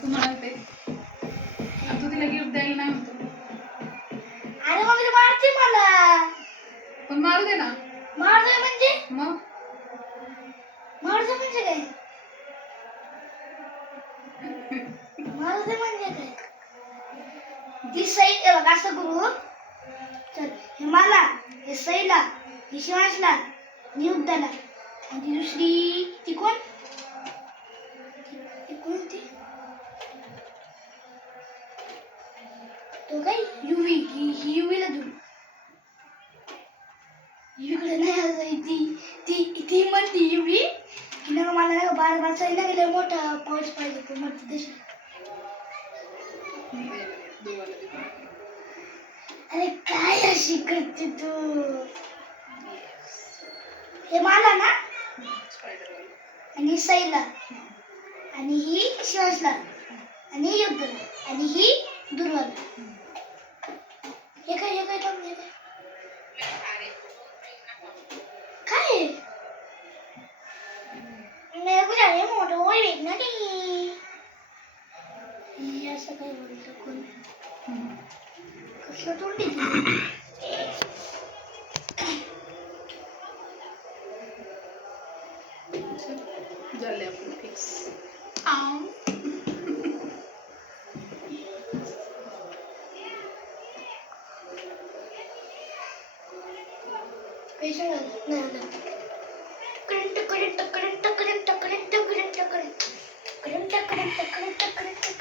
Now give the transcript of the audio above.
तू म्हणालते तू तिला गिफ्ट द्यायला नाही म्हणतो. अरे मम्मी मारते मला. पण मारू दे ना. मारते म्हणजे मग मारते म्हणजे काय? मारते म्हणजे काय? ती सई बघ असं करू. चल हे मला, हे सईला, हे शिवांशला, नियुद्धाला, आणि ती दुसरी ती कोण? ती कोणती? तो काय युवी. ही युवीला देऊ. युवीकडे नाही असं ती ती ती म्हणती युवी की ना मला नाही बार बार सईला गेले मोठा पाऊस पाहिजे तू म्हणते तशी. अरे काय अशी करते तू? हे मला ना आणि सईला आणि ही शिवांशला आणि युद्धला आणि ही दुर्वाला. हे काय काम हे काय मेरे को जाने मोटो वही देखना नहीं. असं काय बोलतो कोण? कसलं तोंड आहे? झाले आपण फिक्स. पैसे नाही आलं. Current current current current current current current current current current current current